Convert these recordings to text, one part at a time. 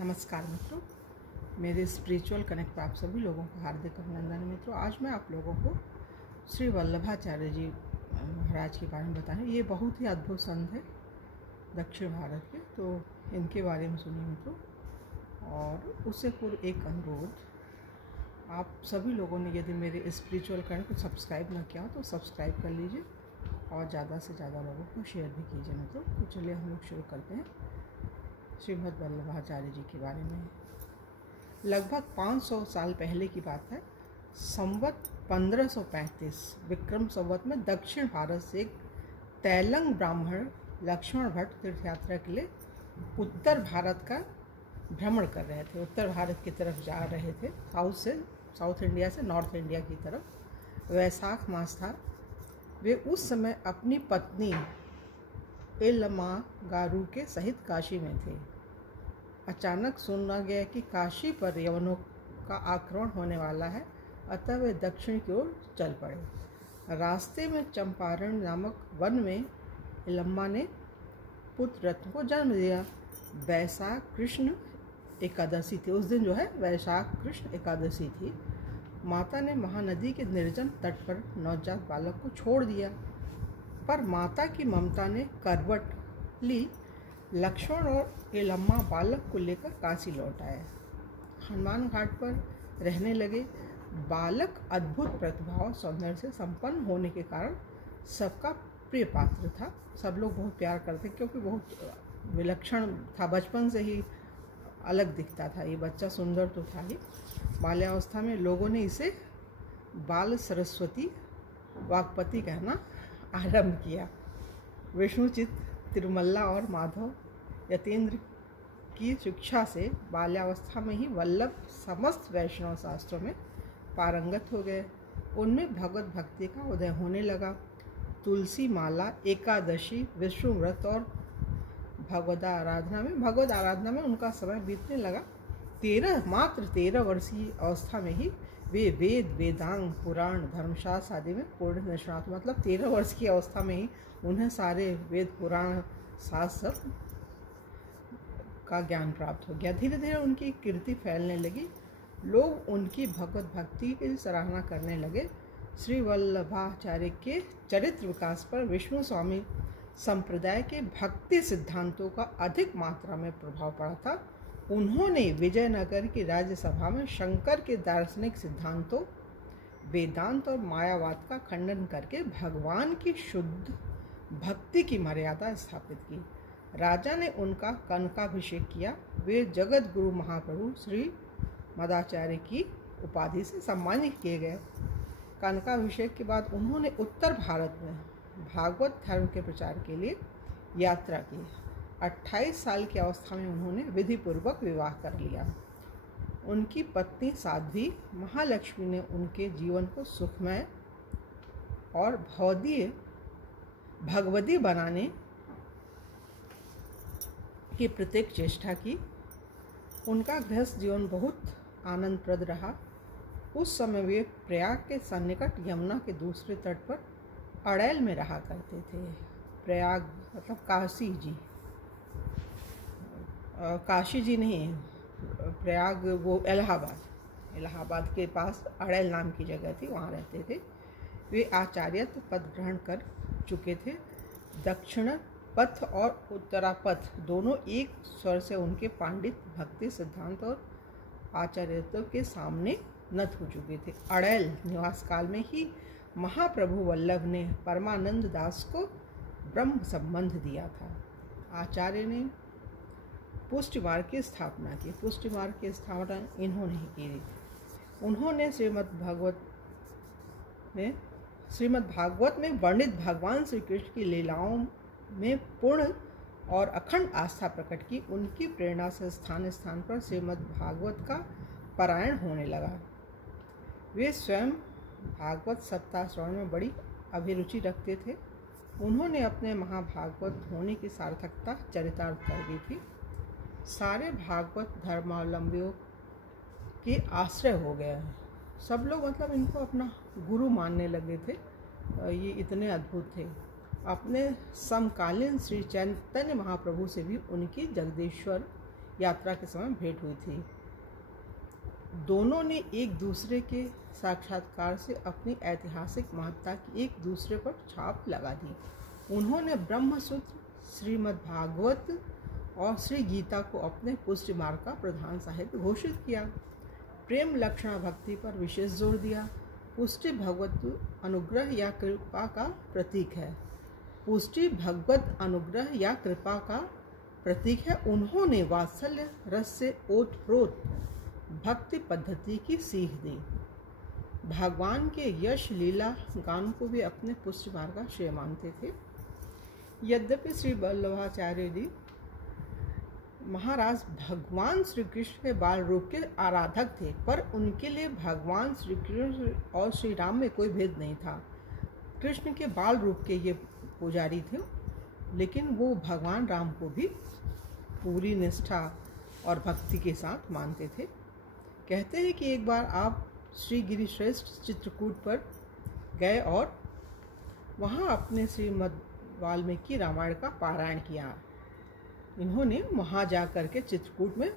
नमस्कार मित्रों, मेरे स्पिरिचुअल कनेक्ट पर आप सभी लोगों को हार्दिक अभिनंदन। मित्रों, आज मैं आप लोगों को श्री वल्लभाचार्य जी महाराज के बारे में बताएं। ये बहुत ही अद्भुत संत है दक्षिण भारत के, तो इनके बारे में सुनिए मित्रों। और उससे पूर्व एक अनुरोध, आप सभी लोगों ने यदि मेरे स्पिरिचुअल कनेक्ट को सब्सक्राइब न किया तो सब्सक्राइब कर लीजिए और ज़्यादा से ज़्यादा लोगों को शेयर भी कीजिए मित्रों। तो चलिए हम लोग शुरू करते हैं श्रीमद् वल्लभाचार्य जी के बारे में। लगभग 500 साल पहले की बात है। संवत 1535 विक्रम संवत में दक्षिण भारत से एक तैलंग ब्राह्मण लक्ष्मण भट्ट तीर्थ यात्रा के लिए उत्तर भारत का भ्रमण कर रहे थे। उत्तर भारत की तरफ जा रहे थे, साउथ इंडिया से नॉर्थ इंडिया की तरफ। वैसाख मास था। वे उस समय अपनी पत्नी एलमागारू के सहित काशी में थे। अचानक सुना गया कि काशी पर यवनों का आक्रमण होने वाला है, अतः वे दक्षिण की ओर चल पड़े। रास्ते में चंपारण नामक वन में एलम्मा ने पुत्र रत्न को जन्म दिया। वैशाख कृष्ण एकादशी थी। उस दिन जो है वैशाख कृष्ण एकादशी थी। माता ने महानदी के निर्जन तट पर नवजात बालक को छोड़ दिया, पर माता की ममता ने करवट ली। लक्ष्मण और एलम्मा बालक को लेकर काशी लौट आए। हनुमान घाट पर रहने लगे। बालक अद्भुत प्रतिभा और सौंदर्य से संपन्न होने के कारण सबका प्रिय पात्र था। सब लोग बहुत प्यार करते क्योंकि बहुत विलक्षण था। बचपन से ही अलग दिखता था ये बच्चा, सुंदर तो था ही। बाल्यावस्था में लोगों ने इसे बाल सरस्वती वागपति कहना आरंभ किया। विष्णुचित, तिरुमल्ला और माधव यतीन्द्र की शिक्षा से बाल्यावस्था में ही वल्लभ समस्त वैष्णव शास्त्रों में पारंगत हो गए। उनमें भगवत भक्ति का उदय होने लगा। तुलसी माला, एकादशी, विष्णु व्रत और भगवद आराधना में उनका समय बीतने लगा। मात्र 13 वर्षीय अवस्था में ही वे वेद, वेदांग, पुराण, धर्मशास्त्र आदि में पूर्ण निष्णात, मतलब 13 वर्ष की अवस्था में ही उन्हें सारे वेद, पुराण, शास्त्र सब का ज्ञान प्राप्त हो गया। धीरे धीरे उनकी कीर्ति फैलने लगी। लोग उनकी भगवत भक्ति की सराहना करने लगे। श्री वल्लभाचार्य के चरित्र विकास पर विष्णु स्वामी संप्रदाय के भक्ति सिद्धांतों का अधिक मात्रा में प्रभाव पड़ा था। उन्होंने विजयनगर की राज्यसभा में शंकर के दार्शनिक सिद्धांतों, वेदांत और मायावाद का खंडन करके भगवान की शुद्ध भक्ति की मर्यादा स्थापित की। राजा ने उनका कनकाभिषेक किया। वे जगत गुरु महाप्रभु श्री मदाचार्य की उपाधि से सम्मानित किए गए। कनकाभिषेक के बाद उन्होंने उत्तर भारत में भागवत धर्म के प्रचार के लिए यात्रा की। 28 साल की अवस्था में उन्होंने विधिपूर्वक विवाह कर लिया। उनकी पत्नी साध्वी महालक्ष्मी ने उनके जीवन को सुखमय और भगवदी बनाने की प्रत्येक चेष्टा की। उनका गृहस्थ जीवन बहुत आनंदप्रद रहा। उस समय वे प्रयाग के सन्निकट यमुना के दूसरे तट पर अड़ैल में रहा करते थे। प्रयाग मतलब काशी जी नहीं, प्रयाग वो इलाहाबाद के पास अड़ैल नाम की जगह थी, वहाँ रहते थे। वे आचार्यत्व पद ग्रहण कर चुके थे। दक्षिण पथ और उत्तरापथ दोनों एक स्वर से उनके पांडित्य, भक्ति, सिद्धांत और आचार्यत्व के सामने नत हो चुके थे। अड़ैल निवास काल में ही महाप्रभु वल्लभ ने परमानंद दास को ब्रह्म संबंध दिया था। आचार्य ने पुष्टि मार्ग की स्थापना की। पुष्टि मार्ग की स्थापना इन्होंने ही की। उन्होंने श्रीमद् भागवत में वर्णित भगवान श्री कृष्ण की लीलाओं में पूर्ण और अखंड आस्था प्रकट की। उनकी प्रेरणा से स्थान स्थान पर श्रीमद् भागवत का पारायण होने लगा। वे स्वयं भागवत सप्ताह श्रवण में बड़ी अभिरुचि रखते थे। उन्होंने अपने महाभागवत होने की सार्थकता चरितार्थ कर दी थी। सारे भागवत धर्मावलंबियों के आश्रय हो गए हैं। सब लोग मतलब इनको अपना गुरु मानने लगे थे। ये इतने अद्भुत थे। अपने समकालीन श्री चैतन्य महाप्रभु से भी उनकी जगदीश्वर यात्रा के समय भेंट हुई थी। दोनों ने एक दूसरे के साक्षात्कार से अपनी ऐतिहासिक महत्ता की एक दूसरे पर छाप लगा दी। उन्होंने ब्रह्मसूत्र, श्रीमद्भागवत और श्री गीता को अपने पुष्टि मार्ग का प्रधान साहित्य घोषित किया। प्रेम लक्षणा भक्ति पर विशेष जोर दिया। पुष्टि भगवत अनुग्रह या कृपा का प्रतीक है। पुष्टि भगवत अनुग्रह या कृपा का प्रतीक है। उन्होंने वात्सल्य रस से ओतप्रोत भक्ति पद्धति की सीख दी। भगवान के यश लीला गान को भी अपने पुष्टि मार्ग का श्रेय मानते थे। यद्यपि श्री वल्लभाचार्य जी महाराज भगवान श्री कृष्ण के बाल रूप के आराधक थे, पर उनके लिए भगवान श्री कृष्ण और श्री राम में कोई भेद नहीं था। कृष्ण के बाल रूप के ये पुजारी थे, लेकिन वो भगवान राम को भी पूरी निष्ठा और भक्ति के साथ मानते थे। कहते हैं कि एक बार आप श्री गिरिश्रेष्ठ चित्रकूट पर गए और वहाँ अपने श्रीमद् वाल्मीकि रामायण का पारायण किया। इन्होंने वहाँ जा कर के चित्रकूट में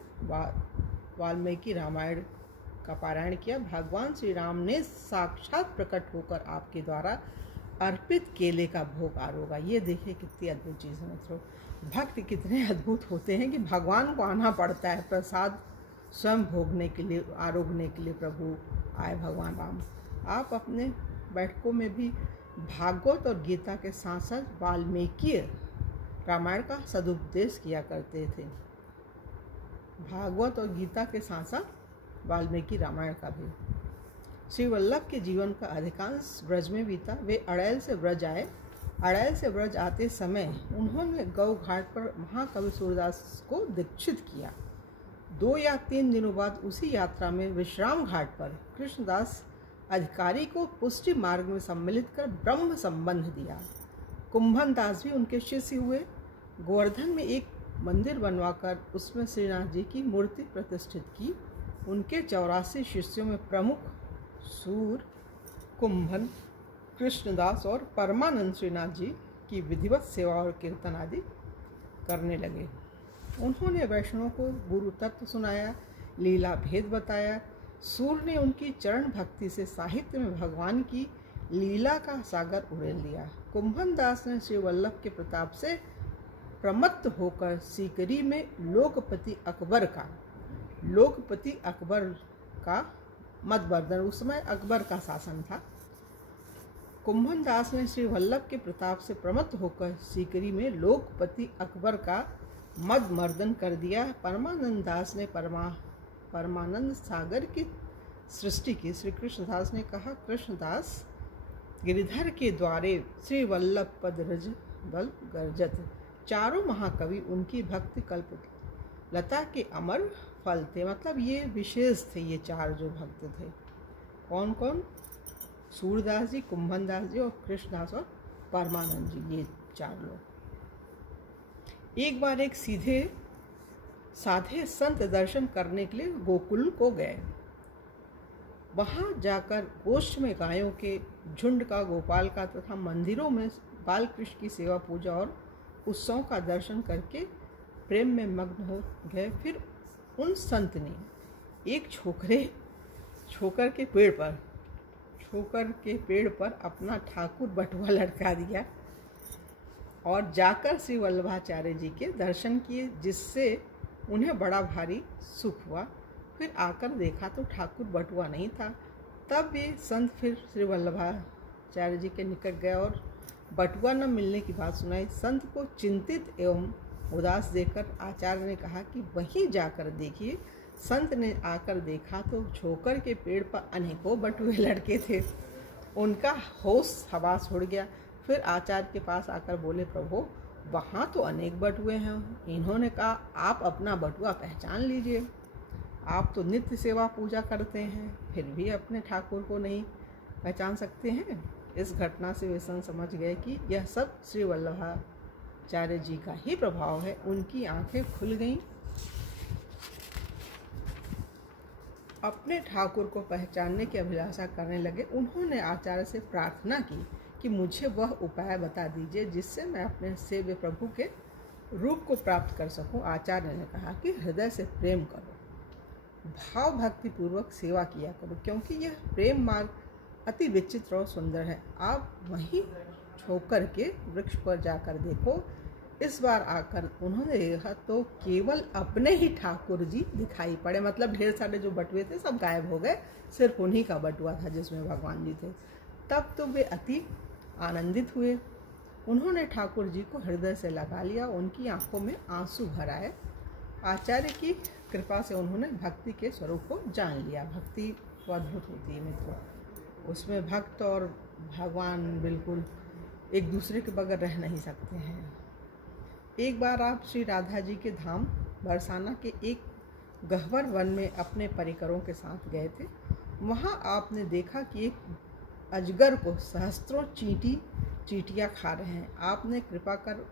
वाल्मीकि रामायण का पारायण किया। भगवान श्री राम ने साक्षात प्रकट होकर आपके द्वारा अर्पित केले का भोग आरोगा। ये देखिए कितनी अद्भुत चीज़ है मित्रों। भक्त कितने अद्भुत होते हैं कि भगवान को आना पड़ता है प्रसाद स्वयं भोगने के लिए, आरोगने के लिए प्रभु आए भगवान राम। आप अपने बैठकों में भी भागवत और गीता के साथ साथ वाल्मीकि रामायण का सदुपदेश किया करते थे। भागवत और गीता के साथ साथ वाल्मीकि रामायण का भी। श्री वल्लभ के जीवन का अधिकांश ब्रज में बीता। वे अड़ैल से ब्रज आए। अड़ैल से ब्रज आते समय उन्होंने गौ घाट पर महाकवि सूरदास को दीक्षित किया। 2 या 3 दिनों बाद उसी यात्रा में विश्राम घाट पर कृष्णदास अधिकारी को पुष्टि मार्ग में सम्मिलित कर ब्रह्म संबंध दिया। कुंभन दास भी उनके शिष्य हुए। गोवर्धन में एक मंदिर बनवाकर उसमें श्रीनाथ जी की मूर्ति प्रतिष्ठित की। उनके 84 शिष्यों में प्रमुख सूर, कुंभन, कृष्णदास और परमानंद श्रीनाथ जी की विधिवत सेवा और कीर्तन आदि करने लगे। उन्होंने वैष्णवों को गुरु तत्व सुनाया, लीला भेद बताया। सूर ने उनकी चरण भक्ति से साहित्य में भगवान की लीला का सागर उड़ेल दिया। कुंभन दास ने श्री वल्लभ के प्रताप से प्रमत्त होकर सीकरी में लोकपति अकबर का मदवर्धन, उस समय अकबर का शासन था। कुंभन दास ने श्री वल्लभ के प्रताप से प्रमत्त होकर सीकरी में लोकपति अकबर का मदमर्दन कर दिया। परमानंद दास ने परमानंद सागर की सृष्टि की। श्री कृष्णदास ने कहा, कृष्णदास गिरिधर के द्वारे श्री वल्लभ पद रज बल गर्जत। चारों महाकवि उनकी भक्ति कल्प लता के अमर फल थे। मतलब ये विशेष थे, ये 4 जो भक्त थे। कौन कौन? सूरदास जी, कुंभन दास जी और कृष्णदास और परमानंद जी, ये 4 लोग। एक बार एक साधे संत दर्शन करने के लिए गोकुल को गए। वहाँ जाकर गोष्ठ में गायों के झुंड का, गोपाल का तथा मंदिरों में बाल कृष्ण की सेवा पूजा और उत्सव का दर्शन करके प्रेम में मग्न हो गए। फिर उन संत ने एक छोकर के पेड़ पर अपना ठाकुर बटुआ लटका दिया और जाकर श्री वल्लभाचार्य जी के दर्शन किए, जिससे उन्हें बड़ा भारी सुख हुआ। फिर आकर देखा तो ठाकुर बटुआ नहीं था। तब वे संत फिर श्री वल्लभाचार्य जी के निकट गए और बटुआ न मिलने की बात सुनाई। संत को चिंतित एवं उदास देखकर आचार्य ने कहा कि वहीं जाकर देखिए। संत ने आकर देखा तो छोकर के पेड़ पर अनेकों बटुए लटके थे। उनका होश हवास उड़ गया। फिर आचार्य के पास आकर बोले, प्रभु वहाँ तो अनेक बटुए हैं। इन्होंने कहा, आप अपना बटुआ पहचान लीजिए। आप तो नित्य सेवा पूजा करते हैं, फिर भी अपने ठाकुर को नहीं पहचान सकते हैं। इस घटना से वे संत समझ गए कि यह सब श्री वल्लभाचार्य जी का ही प्रभाव है। उनकी आंखें खुल गईं। अपने ठाकुर को पहचानने की अभिलाषा करने लगे। उन्होंने आचार्य से प्रार्थना की कि मुझे वह उपाय बता दीजिए जिससे मैं अपने सेव्य प्रभु के रूप को प्राप्त कर सकूं, आचार्य ने कहा कि हृदय से प्रेम करो, भाव भक्ति पूर्वक सेवा किया करो, क्योंकि यह प्रेम मार्ग अति विचित्र और सुंदर है। आप वहीं छोकर के वृक्ष पर जाकर देखो। इस बार आकर उन्होंने देखा तो केवल अपने ही ठाकुर जी दिखाई पड़े, मतलब ढेर सारे जो बटुए थे सब गायब हो गए, सिर्फ उन्हीं का बटुआ था जिसमें भगवान जी थे। तब तो वे अति आनंदित हुए। उन्होंने ठाकुर जी को हृदय से लगा लिया, उनकी आंखों में आंसू भर आए। आचार्य की कृपा से उन्होंने भक्ति के स्वरूप को जान लिया। भक्ति तो अद्भुत होती है मित्रों, उसमें भक्त और भगवान बिल्कुल एक दूसरे के बगैर रह नहीं सकते हैं। एक बार आप श्री राधा जी के धाम बरसाना के एक गह्वर वन में अपने परिकरों के साथ गए थे। वहाँ आपने देखा कि एक अजगर को सहस्त्रों चींटियाँ खा रहे हैं। आपने कृपा कर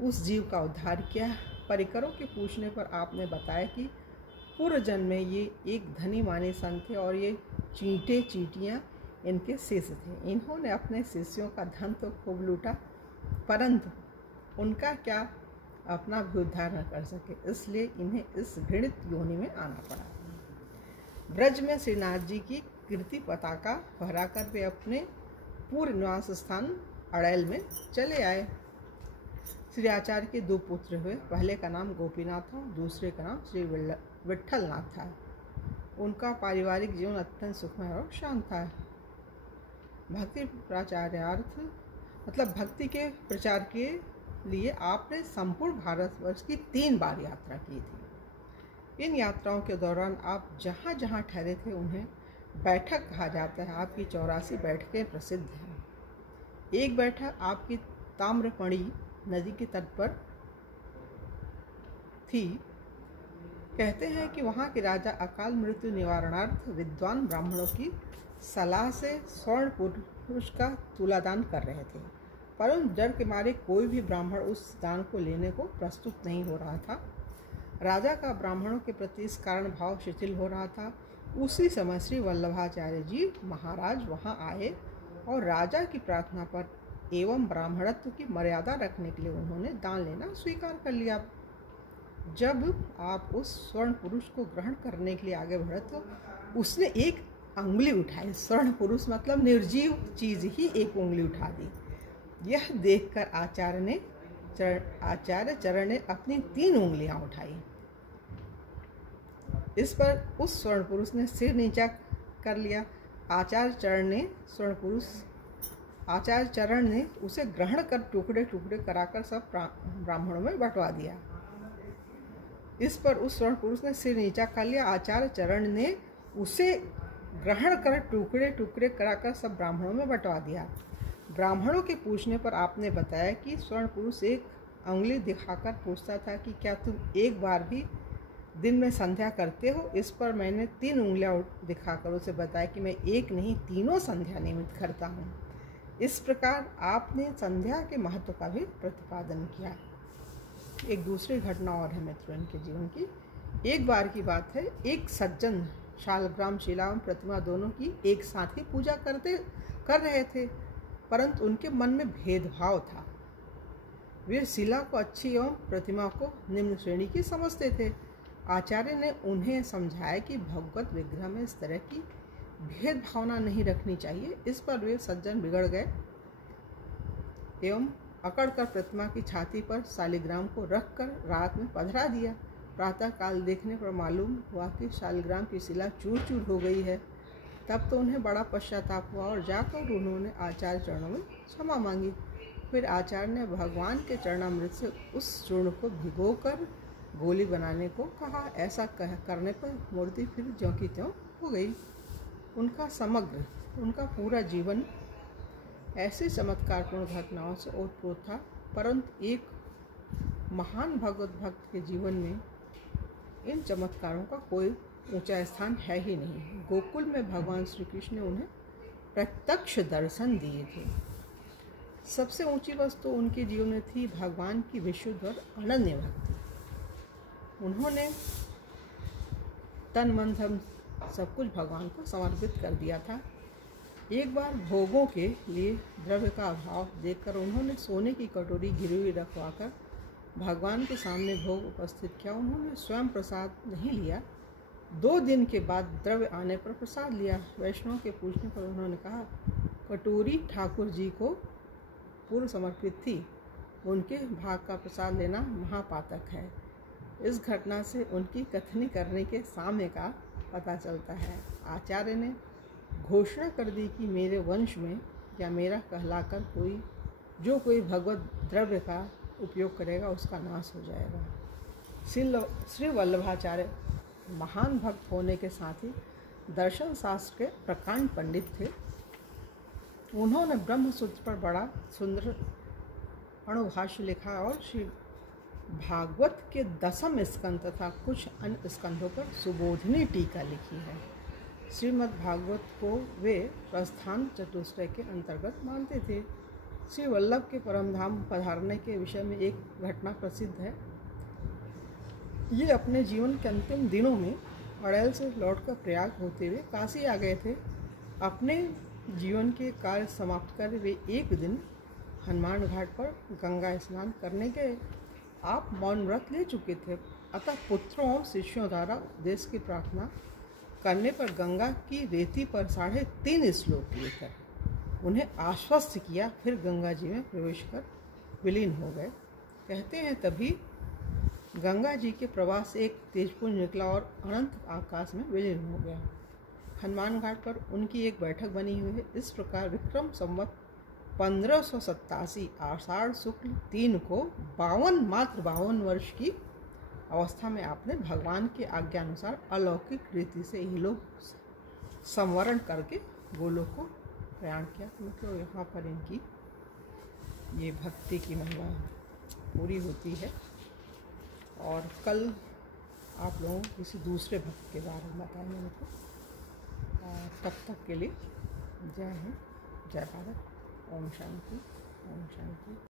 उस जीव का उद्धार किया। परिकरों के पूछने पर आपने बताया कि पूर्व जन्म में ये एक धनी माने संत थे और ये चींटियाँ इनके शिष्य थे। इन्होंने अपने शिष्यों का धन तो खूब लूटा, परंतु उनका क्या अपना भी उद्धार न कर सके, इसलिए इन्हें इस घृणित योनि में आना पड़ा। ब्रज में श्रीनाथ जी की कीर्ति पताका फहराकर वे अपने पूर्व निवास स्थान अड़ैल में चले आए। श्री आचार्य के 2 पुत्र हुए। पहले का नाम गोपीनाथ था, दूसरे का नाम श्री विट्ठलनाथ था। उनका पारिवारिक जीवन अत्यंत सुखमय और शांत था। भक्ति प्राचार्यार्थ मतलब भक्ति के प्रचार के लिए आपने संपूर्ण भारतवर्ष की 3 बार यात्रा की थी। इन यात्राओं के दौरान आप जहाँ जहाँ ठहरे थे उन्हें बैठक कहा जाता है। आपकी 84 बैठकें प्रसिद्ध हैं। एक बैठक आपकी ताम्रपणी नदी के तट पर थी। कहते हैं कि वहाँ के राजा अकाल मृत्यु निवारणार्थ विद्वान ब्राह्मणों की सलाह से स्वर्ण पुरुष का तुलादान कर रहे थे, परंतु डर के मारे कोई भी ब्राह्मण उस दान को लेने को प्रस्तुत नहीं हो रहा था। राजा का ब्राह्मणों के प्रति इस कारण भाव शिथिल हो रहा था। उसी समय श्री वल्लभाचार्य जी महाराज वहाँ आए और राजा की प्रार्थना पर एवं ब्राह्मणत्व की मर्यादा रखने के लिए उन्होंने दान लेना स्वीकार कर लिया। जब आप उस स्वर्ण पुरुष को ग्रहण करने के लिए आगे बढ़े तो उसने एक उंगली उठाई। स्वर्ण पुरुष मतलब निर्जीव चीज ही एक उंगली उठा दी। यह देखकर आचार्य चरण ने अपनी 3 उंगलियां उठाई। इस पर उस स्वर्ण पुरुष ने सिर नीचा कर लिया। आचार्य चरण ने उसे ग्रहण कर टुकड़े टुकड़े कराकर सब ब्राह्मणों में बंटवा दिया। इस पर उस स्वर्ण पुरुष ने सिर नीचा कर लिया। आचार्य चरण ने उसे ग्रहण कर टुकड़े टुकड़े कराकर सब ब्राह्मणों में बंटवा दिया। ब्राह्मणों के पूछने पर आपने बताया कि स्वर्ण पुरुष एक उंगली दिखाकर पूछता था कि क्या तुम एक बार भी दिन में संध्या करते हो। इस पर मैंने 3 उंगलियां दिखाकर उसे बताया कि मैं एक नहीं 3 संध्या नियमित करता हूँ। इस प्रकार आपने संध्या के महत्व का भी प्रतिपादन किया। एक दूसरी घटना और है मित्रों इनके जीवन की। एक बार की बात है, एक सज्जन शालग्राम शिला एवं प्रतिमा दोनों की एक साथ ही पूजा कर रहे थे, परंतु उनके मन में भेदभाव था। वे शिला को अच्छी एवं प्रतिमा को निम्न श्रेणी की समझते थे। आचार्य ने उन्हें समझाया कि भगवत विग्रह में इस तरह की भेदभावना नहीं रखनी चाहिए। इस पर वे सज्जन बिगड़ गए एवं अकड़कर प्रतिमा की छाती पर शालिग्राम को रखकर रात में पधरा दिया। प्रातः काल देखने पर मालूम हुआ कि शालिग्राम की शिला चूर चूर हो गई है। तब तो उन्हें बड़ा पश्चाताप हुआ और जाकर उन्होंने आचार्य चरणों में क्षमा मांगी। फिर आचार्य ने भगवान के चरणामृत से उस चूर्ण को भिगोकर गोली बनाने को कहा। ऐसा करने पर मूर्ति फिर ज्यों की त्यों हो गई। उनका पूरा जीवन ऐसी चमत्कारपूर्ण घटनाओं से ओतप्रोत था, परंतु एक महान भगवत भक्त के जीवन में इन चमत्कारों का कोई ऊंचा स्थान है ही नहीं। गोकुल में भगवान श्री कृष्ण ने उन्हें प्रत्यक्ष दर्शन दिए थे। सबसे ऊंची वस्तु उनके जीवन में थी भगवान की विशुद्ध और अनन्य भक्ति। उन्होंने तन मन धन सब कुछ भगवान को समर्पित कर दिया था। एक बार भोगों के लिए द्रव्य का अभाव देखकर उन्होंने सोने की कटोरी गिरवी रखवाकर भगवान के सामने भोग उपस्थित किया। उन्होंने स्वयं प्रसाद नहीं लिया। 2 दिन के बाद द्रव्य आने पर प्रसाद लिया। वैष्णव के पूछने पर उन्होंने कहा, कटोरी ठाकुर जी को पूर्व समर्पित थी, उनके भाग का प्रसाद लेना महापातक है। इस घटना से उनकी कथनी करने के साम्य का पता चलता है। आचार्य ने घोषणा कर दी कि मेरे वंश में या मेरा कहलाकर कोई भगवत द्रव्य का उपयोग करेगा उसका नाश हो जाएगा। श्री वल्लभाचार्य महान भक्त होने के साथ ही दर्शन शास्त्र के प्रकांड पंडित थे। उन्होंने ब्रह्म सूत्र पर बड़ा सुंदर अणुभाष्य लिखा और श्री भागवत के 10वें स्कंद तथा कुछ अन्य स्कंदों पर सुबोधिनी टीका लिखी है। श्रीमद् भागवत को वे प्रस्थान चतुष्टय के अंतर्गत मानते थे। श्री वल्लभ के परमधाम पधारने के विषय में एक घटना प्रसिद्ध है। ये अपने जीवन के अंतिम दिनों में अड़ैल से लौटकर प्रयाग होते हुए काशी आ गए थे। अपने जीवन के कार्य समाप्त कर वे एक दिन हनुमान घाट पर गंगा स्नान करने गए। आप मौन व्रत ले चुके थे, अतः पुत्रों और शिष्यों द्वारा उपदेश की प्रार्थना करने पर गंगा की रेती पर 3.5 श्लोक लेकर उन्हें आश्वस्त किया, फिर गंगा जी में प्रवेश कर विलीन हो गए। कहते हैं तभी गंगा जी के प्रवाह से एक तेजपुंज निकला और अनंत आकाश में विलीन हो गया। हनुमान घाट पर उनकी एक बैठक बनी हुई है। इस प्रकार विक्रम संवत 1587 आषाढ़ शुक्ल 3 को 52 वर्ष की अवस्था में आपने भगवान के आज्ञा अनुसार अलौकिक रीति से ये लोग संवरण करके गोलोक को प्रयाण किया। मतलब यहाँ पर इनकी ये भक्ति की महिमा पूरी होती है। और कल आप लोगों को किसी दूसरे भक्त के बारे में बताएंगे उनको। तब तक के लिए जय हिंद, जय भारत, ओम शांति, ओम शांति।